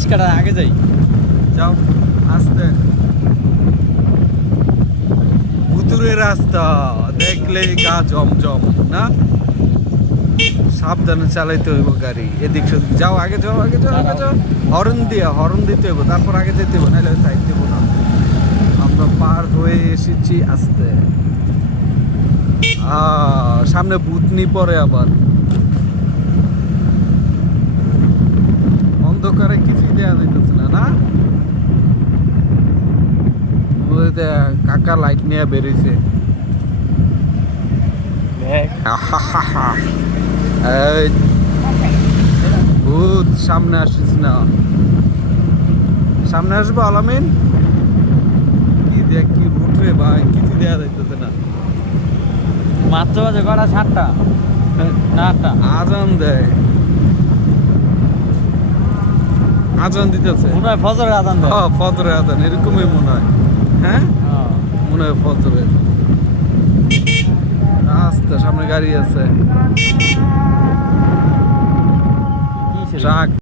রিস্কাটা আগে যাই। যাও আস্তে। ভুতুরে রাস্তা দেখলে গা জমজম না, সাবধানে চালাইতে হইব গাড়ি, এদিক সেদিক যাও, আগে যাও আগে যাও আগে যাও, হর্ন দিতে হইব, তারপর আগে যেতে হইব, নাহলে সাইড দেবো না। আমরা পার হয়ে এসেছি আস্তে। সামনে ভূতনি পরে আবার, অন্ধকারে কিছুই দেয়া যাইতেছে না না। ওই দেখ, কাকা লাইট নিয়ে বেরিয়েছে। এই ভূত, সামনে আসিস না, সামনে আসবো আলামিন। কি দেখ কি রুট রে ভাই, কিছু দেয়া যাইতেছে না। মাত্র বাজে কটা? 7টা না 8টা। আজান দেয়, আজান দিতেছে মনে হয় ফজরের আজান দেয়। ফজরের আজান এরকমই মনে হয়। হ্যাঁ হ্যাঁ। মনে হয় ফজরের। আস্তে, সামনে গাড়ি আছে, কি ছিল? ট্রাক।